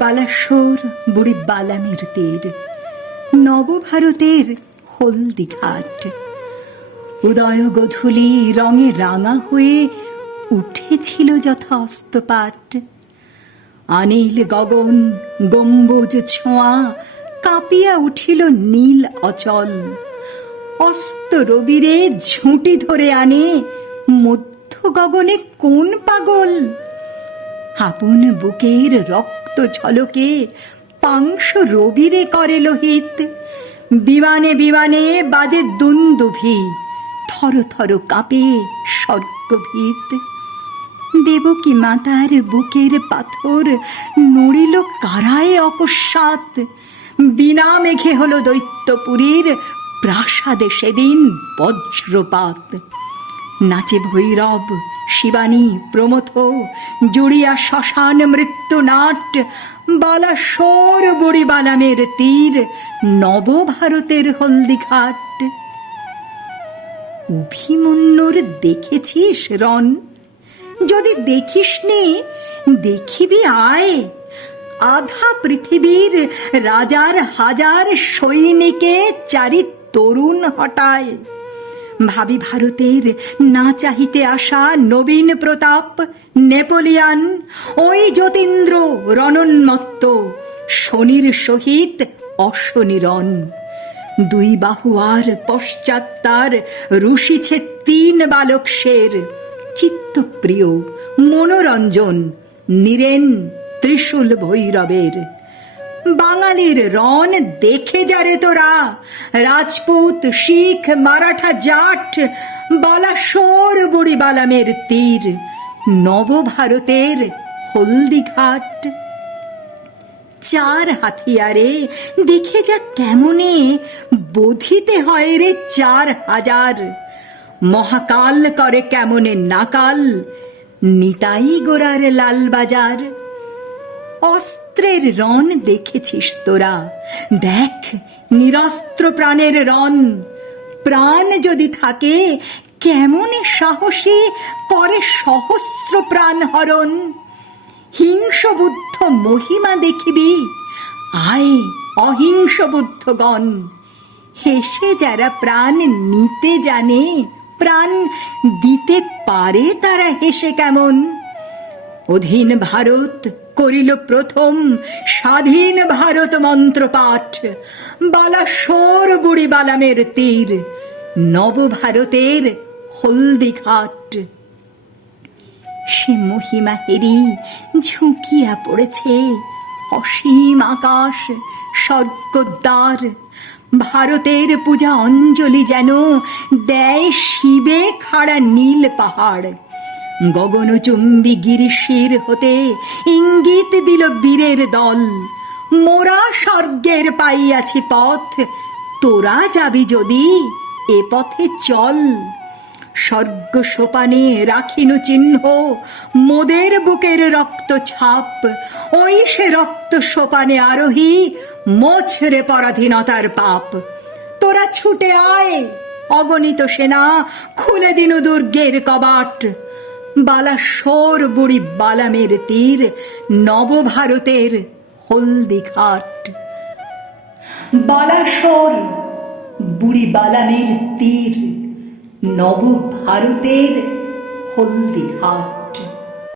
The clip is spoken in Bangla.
বালাসোর বুড়ি বালামের তীর, নবভারতের হলদি ঘাট। উদয় গধূলি রঙে রাঙা হয়ে উঠেছিল যথা অস্তপাট আনিল গগন গম্বুজ ছোঁয়া কাঁপিয়া উঠিল নীল অচল। অস্ত রবিরে ঝুঁটি ধরে আনে মধ্য গগনে কোন পাগল? আপন বুকের রক্ত ঝলকে পাংশ রবিরে করে লোহিত। বিমানে বিমানে বাজে দুন্দুভি, থর থর কাঁপে স্বর্গভীত। দেবকী মাতার বুকের পাথর নড়িল কারায় অকস্মাৎ। বিনা মেঘে হলো দৈত্যপুরীর প্রাসাদে সেদিন বজ্রপাত। নাচে ভৈরব শিবানী প্রমথ, জুড়িয়া শ্মশান মৃত্যু নাট বালা সোর বুড়ি বালামের তীর, নবভারতের হলদিঘাট। অভিমন্যুর দেখেছিস রন যদি দেখিস নে দেখিবি আয়। আধা পৃথিবীর রাজার হাজার সৈনিকে চারি তরুণ হটায়। ভাবি ভারতের না চাহিতে আসা নবীন প্রতাপ, নেপোলিয়ান, ওই যতীন্দ্র রণন্মত্ত, শনির সহিত অশনিরণ দুই বাহু আর পশ্চাৎ তার রুষিছে তিন বালক শের চিত্তপ্রিয়, মনোরঞ্জন, নীরেন ত্রিশূল ভৈরবের। বাঙালির রণ দেখে যারে তোরা। রাজপুত, শিখ, মারাঠা জাট, বালাসোর বুড়ি বালামের তীর, নবভারতের হলদিঘাট। চার হাতিয়ারে দেখে যা কেমনে বোধিতে হয় রে চার হাজার। মহাকাল করে কেমনে নাকাল, নিতাই গোড়ার লাল লালবাজার অস্ত্রের রণ দেখেছিস তোরা। দেখ, নিরস্ত্র প্রাণের রণ। প্রাণ যদি থাকে, কেমন সাহসী করে সহস্র প্রাণ হরণ। হিংস বুদ্ধ মহিমা দেখিবি, আয় অহিংস বুদ্ধগণ। হেসে যারা প্রাণ নিতে জানে, প্রাণ দিতে পারে তারা হেসে কেমন? অধীন ভারত করিল প্রথম স্বাধীন ভারত মন্ত্রপাঠ, বালাসোর বুড়ি বালামের তীর, নবভারতের হলদিঘাট। সে মহিমা হেরি ঝুঁকিয়া পড়েছে, অসীম আকাশ স্বর্গদ্বার, ভারতের পূজা অঞ্জলি যেন দেয় শিবে খাড়া নীল পাহাড়। গগনচুম্বী গিরিশির হতে ইঙ্গিত দিল বীরের দল। মোরা স্বর্গের পাইয়াছি পথ, তোরা যাবি যদি এ পথে চল। স্বর্গ সোপানে রাখিনু চিহ্ন, মোদের বুকের রক্ত ছাপ। ওই সে রক্ত সোপানে আরোহী, মোছরে পরাধীনতার পাপ। তোরা ছুটে আয়, অগণিত সেনা, খুলে দিনু দুর্গের কবাট। বালাসোর বুড়ি বালামের তীর নবভারতের হলদিঘাট। বালাসর বুড়ি বালামের তীর নবভারতের হলদিঘাট।